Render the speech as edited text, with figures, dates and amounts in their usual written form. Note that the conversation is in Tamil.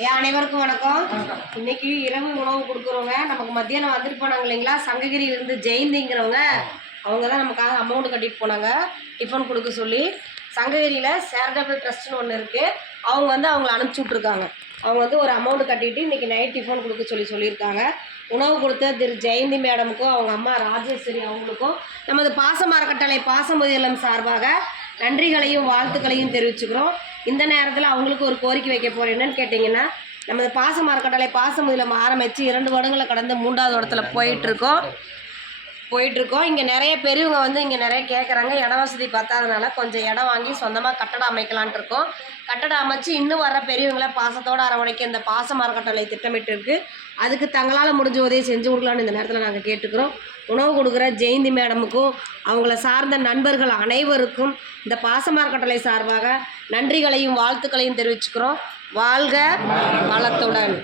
ஐயா அனைவருக்கும் வணக்கம். இன்னைக்கு இரவு உணவு கொடுக்குறவங்க நமக்கு மத்தியானம் வந்துட்டு போனாங்க இல்லைங்களா, சங்ககிரியிலேருந்து ஜெயந்திங்கிறவங்க. அவங்க தான் நமக்காக அமௌண்ட் கட்டிட்டு போனாங்க டிஃபன் கொடுக்க சொல்லி. சங்ககிரியில் சேரிட்டபிள் ட்ரஸ்ட்னு ஒன்று இருக்குது. அவங்க வந்து அவங்கள அனுப்பிச்சி விட்ருக்காங்க. அவங்க வந்து ஒரு அமௌண்ட் கட்டிட்டு இன்றைக்கி நைட் டிஃபன் கொடுக்க சொல்லியிருக்காங்க. உணவு கொடுத்த திரு ஜெயந்தி மேடமுக்கும் அவங்க அம்மா ராஜேஸ்வரி அவங்களுக்கும் நமது பாசம் அறக்கட்டளை பாசமதி இல்லம் சார்பாக நன்றிகளையும் வாழ்த்துக்களையும் தெரிவிச்சுக்கிறோம். இந்த நேரத்தில் அவங்களுக்கு ஒரு கோரிக்கை வைக்க போகிறோம். என்னன்னு கேட்டிங்கன்னா, நமது பாசம் அறக்கட்டளை பாசமதி இல்லம் ஆரம்பித்து 2 வருடங்களை கடந்து 3வது இடத்துல போயிட்டுருக்கோம். இங்கே நிறைய பெரியவங்க வந்து இங்கே நிறைய கேட்குறாங்க. இட வசதி பத்தாதனால கொஞ்சம் இடம் வாங்கி சொந்தமாக கட்டடம் அமைக்கலான்ட்டு இருக்கோம். கட்டடம் அமைச்சு இன்னும் வர பெரியவங்களை பாசத்தோடு அரவணைக்க இந்த பாசம் அறக்கட்டளை திட்டமிட்டு இருக்குது. அதுக்கு தங்களால் முடிஞ்ச உதவி செஞ்சு கொடுக்கலான்னு இந்த நேரத்தில் நாங்கள் கேட்டுக்கிறோம். உணவு கொடுக்குற ஜெயந்தி மேடமுக்கும் அவங்கள சார்ந்த நண்பர்கள் அனைவருக்கும் இந்த பாசம் அறக்கட்டளை சார்பாக நன்றிகளையும் வாழ்த்துக்களையும் தெரிவிச்சுக்கிறோம். வாழ்க வளத்துடன்.